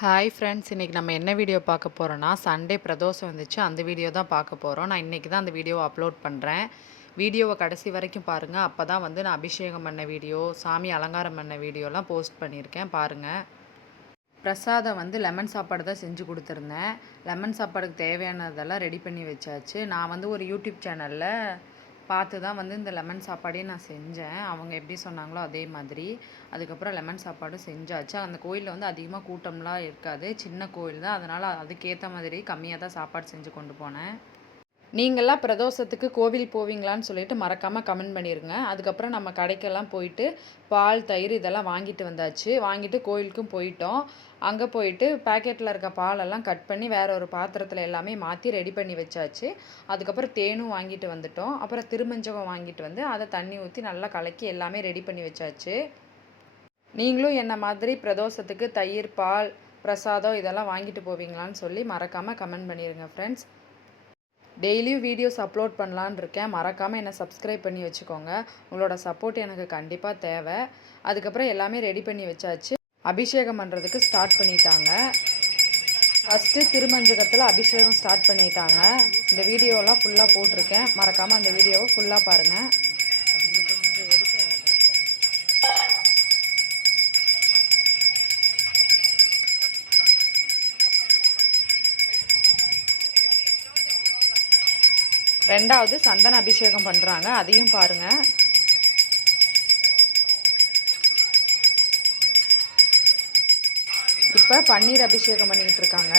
Hi friends, இன்றைக்கி நம்ம என்ன வீடியோ பார்க்க போகிறோன்னா, சண்டே பிரதோஷம் வந்துச்சு. அந்த வீடியோ தான் பார்க்க போகிறோம். நான் இன்றைக்கி தான் அந்த வீடியோவை அப்லோட் பண்ணுறேன். வீடியோவை கடைசி வரைக்கும் பாருங்கள். அப்போ தான் வந்து நான் அபிஷேகம் பண்ண வீடியோ, சாமி அலங்காரம் பண்ண வீடியோலாம் போஸ்ட் பண்ணியிருக்கேன், பாருங்கள். பிரசாதம் வந்து லெமன் சாப்பாடு தான் செஞ்சு கொடுத்துருந்தேன். லெமன் சாப்பாடுக்கு தேவையானதெல்லாம் ரெடி பண்ணி வச்சாச்சு. நான் வந்து ஒரு யூடியூப் சேனலில் பார்த்து தான் வந்து இந்த லெமன் சாப்பாடே நான் செஞ்சேன். அவங்க எப்படி சொன்னாங்களோ அதே மாதிரி. அதுக்கப்புறம் லெமன் சாப்பாடும் செஞ்சாச்சு. அந்த கோயிலில் வந்து அதிகமாக கூட்டம்லாம் இருக்காது. சின்ன கோயில் தான். அதனால் அதுக்கேற்ற மாதிரி கம்மியாக தான் சாப்பாடு செஞ்சு கொண்டு போனேன். நீங்கள்லாம் பிரதோஷத்துக்கு கோவில் போவீங்களான்னு சொல்லிட்டு மறக்காமல் கமெண்ட் பண்ணிடுங்க. அதுக்கப்புறம் நம்ம கடைக்கெல்லாம் போயிட்டு பால், தயிர் இதெல்லாம் வாங்கிட்டு வந்தாச்சு. வாங்கிட்டு கோயிலுக்கும் போயிட்டோம். அங்கே போயிட்டு பேக்கெட்டில் இருக்க பாலெல்லாம் கட் பண்ணி வேற ஒரு பாத்திரத்தில் எல்லாமே மாற்றி ரெடி பண்ணி வச்சாச்சு. அதுக்கப்புறம் தேனும் வாங்கிட்டு வந்துட்டோம். அப்புறம் திருமஞ்சகம் வாங்கிட்டு வந்து அதை தண்ணி ஊற்றி நல்லா கலக்கி எல்லாமே ரெடி பண்ணி வச்சாச்சு. நீங்களும் என்ன மாதிரி பிரதோஷத்துக்கு தயிர், பால், பிரசாதம் இதெல்லாம் வாங்கிட்டு போவீங்களான்னு சொல்லி மறக்காமல் கமெண்ட் பண்ணிடுங்க ஃப்ரெண்ட்ஸ். டெய்லியும் வீடியோஸ் அப்லோட் பண்ணலான்னு இருக்கேன். மறக்காமல் என்னை சப்ஸ்கிரைப் பண்ணி வச்சுக்கோங்க. உங்களோட சப்போர்ட் எனக்கு கண்டிப்பாக தேவை. அதுக்கப்புறம் எல்லாமே ரெடி பண்ணி வச்சாச்சு. அபிஷேகம் பண்ணுறதுக்கு ஸ்டார்ட் பண்ணிட்டாங்க. ஃபஸ்ட்டு திருமஞ்சகத்தில் அபிஷேகம் ஸ்டார்ட் பண்ணிட்டாங்க. இந்த வீடியோலாம் ஃபுல்லாக போட்டிருக்கேன். மறக்காமல் அந்த வீடியோவை ஃபுல்லாக பாருங்கள். ரெண்டாவது சந்தன அபிஷேகம் பண்ணுறாங்க, அதையும் பாருங்கள். இப்போ பன்னீர் அபிஷேகம் பண்ணிக்கிட்டு இருக்காங்க.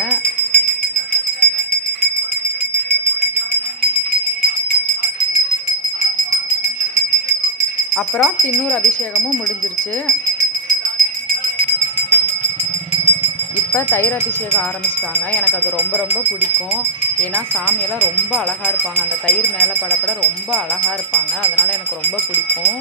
அப்புறம் தின்னூர் அபிஷேகமும் முடிஞ்சிருச்சு. இப்போ தயிர் அபிஷேகம் ஆரம்பிச்சிட்டாங்க. எனக்கு அது ரொம்ப ரொம்ப பிடிக்கும். ஏன்னா சாமியெல்லாம் ரொம்ப அழகாக இருப்பாங்க. அந்த தயிர் மேலே படப்பட ரொம்ப அழகாக இருப்பாங்க. அதனால் எனக்கு ரொம்ப பிடிக்கும்.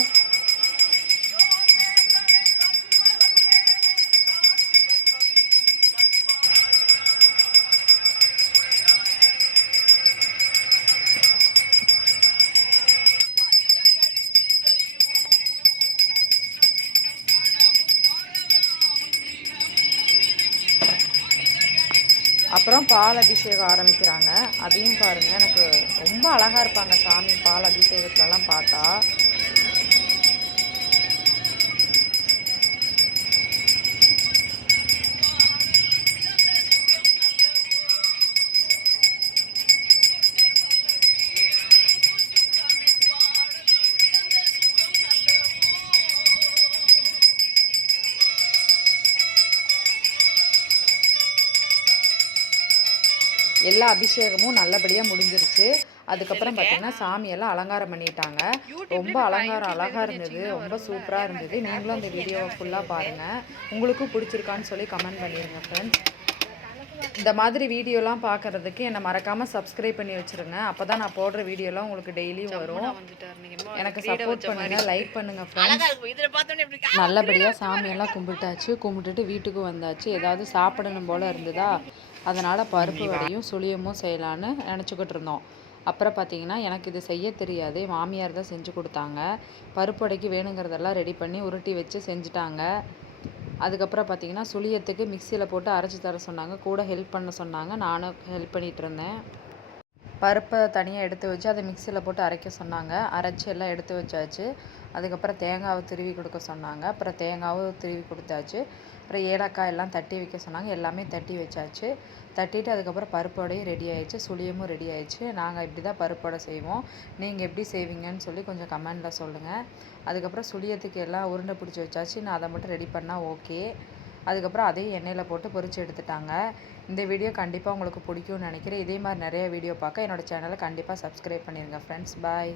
அப்புறம் பால் அபிஷேகம் ஆரம்பிக்கிறாங்க. அதையும் பாருங்கள். எனக்கு ரொம்ப அழகாக இருப்பாங்க சாமி பால் அபிஷேகத்துலலாம் பார்த்தா. எல்லா அபிஷேகமும் நல்லபடியாக முடிஞ்சிருச்சு. அதுக்கப்புறம் பார்த்திங்கன்னா சாமியெல்லாம் அலங்காரம் பண்ணிட்டாங்க. ரொம்ப அழகாக இருந்தது. ரொம்ப சூப்பராக இருந்தது. நீங்களும் அந்த வீடியோவை ஃபுல்லாக பாருங்கள். உங்களுக்கும் பிடிச்சிருக்கான்னு சொல்லி கமெண்ட் பண்ணிடுங்க ஃப்ரெண்ட்ஸ். இந்த மாதிரி வீடியோலாம் பார்க்குறதுக்கு என்னை மறக்காமல் சப்ஸ்கிரைப் பண்ணி வச்சுருங்க. அப்போ தான் நான் போடுற வீடியோலாம் உங்களுக்கு டெய்லியும் வரும். எனக்கு சப்போர்ட் பண்ணுங்கள், லைக் பண்ணுங்கள் ஃப்ரெண்ட்ஸ். நல்லபடியாக சாமியெல்லாம் கும்பிட்டாச்சு. கும்பிட்டுட்டு வீட்டுக்கு வந்தாச்சு. ஏதாவது சாப்பிடணும் போல் இருந்ததா, அதனால் பருப்பு வடையும் சுழியமும் செய்யலான்னு நினச்சிக்கிட்டு இருந்தோம். அப்புறம் பார்த்திங்கன்னா எனக்கு இது செய்ய தெரியாது. மாமியார் தான் செஞ்சு கொடுத்தாங்க. பருப்பு வடைக்கு வேணுங்கிறதெல்லாம் ரெடி பண்ணி உருட்டி வச்சு செஞ்சுட்டாங்க. அதுக்கப்புறம் பார்த்திங்கன்னா சுழியத்துக்கு மிக்சியில் போட்டு அரைச்சி தர சொன்னாங்க. கூட ஹெல்ப் பண்ண சொன்னாங்க. நானும் ஹெல்ப் பண்ணிகிட்டு இருந்தேன். பருப்பை தனியாக எடுத்து வச்சு அதை மிக்சியில் போட்டு அரைக்க சொன்னாங்க. அரைச்சி எல்லாம் எடுத்து வச்சாச்சு. அதுக்கப்புறம் தேங்காவை திருவி கொடுக்க சொன்னாங்க. அப்புறம் தேங்காவும் திருவி கொடுத்தாச்சு. அப்புறம் ஏலக்காய் எல்லாம் தட்டி வைக்க சொன்னாங்க. எல்லாமே தட்டி வச்சாச்சு. தட்டிட்டு அதுக்கப்புறம் பருப்போடையும் ரெடி ஆயிடுச்சு. சுழியமும் ரெடி ஆயிடுச்சு. நாங்கள் இப்படி தான் பருப்போடை செய்வோம். நீங்கள் எப்படி செய்வீங்கன்னு சொல்லி கொஞ்சம் கமெண்டில் சொல்லுங்கள். அதுக்கப்புறம் சுழியத்துக்கு எல்லாம் உருண்டை பிடிச்சி வச்சாச்சு. நான் அதை மட்டும் ரெடி பண்ணால் ஓகே. அதுக்கப்புறம் அதையும் எண்ணெயில் போட்டு பொரிச்சு எடுத்துட்டாங்க. இந்த வீடியோ கண்டிப்பாக உங்களுக்கு பிடிக்கும்னு நினைக்கிறேன். இதே மாதிரி நிறைய வீடியோ பார்க்க என்னோடய சேனலை கண்டிப்பாக சப்ஸ்கிரைப் பண்ணிடுங்க ஃப்ரெண்ட்ஸ். பாய்.